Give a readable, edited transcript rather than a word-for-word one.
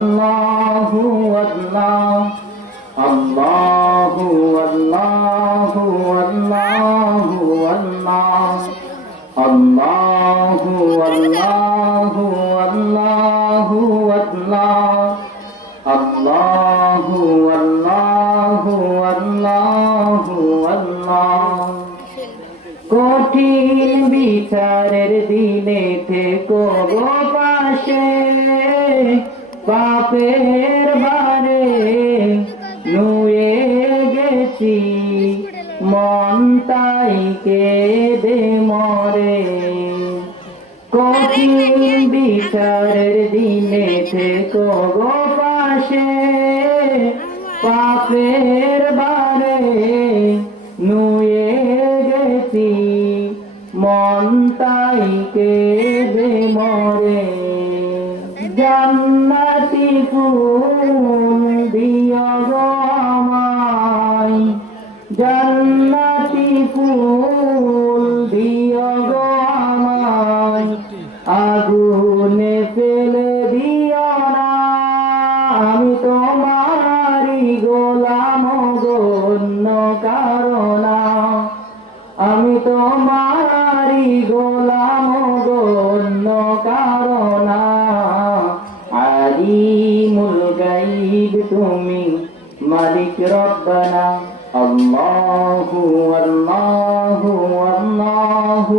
Allahu Allah, Allahu Allahu Allahu Allah, Allahu Allahu Allahu Allah, Allahu Allahu Allahu Allah. কঠিন বিচারের দিনে থেকো গো পাশে, পাপের বারে নুয়ে গেছি, মন তাই কেঁদে মরে। কঠিন বিচারের দিনে থেকো গো পাশে, পাপের বারে নুয়ে গেছি, মন তাই কেঁদে মরে। জান্নাতি ফুল দিও গো আমায়, জান্নাতি ফুল দিও গো আমায়, আগুনে ফেলে দিও না, আমি তোমারই গোলাম গো, অন্য কারো না। আমি তোমারই গোলাম গো, অন্য কারো না। আলিমুল গায়ব তুমি, মালিক রব্বানা। আল্লাহু আল্লাহু আল্লাহু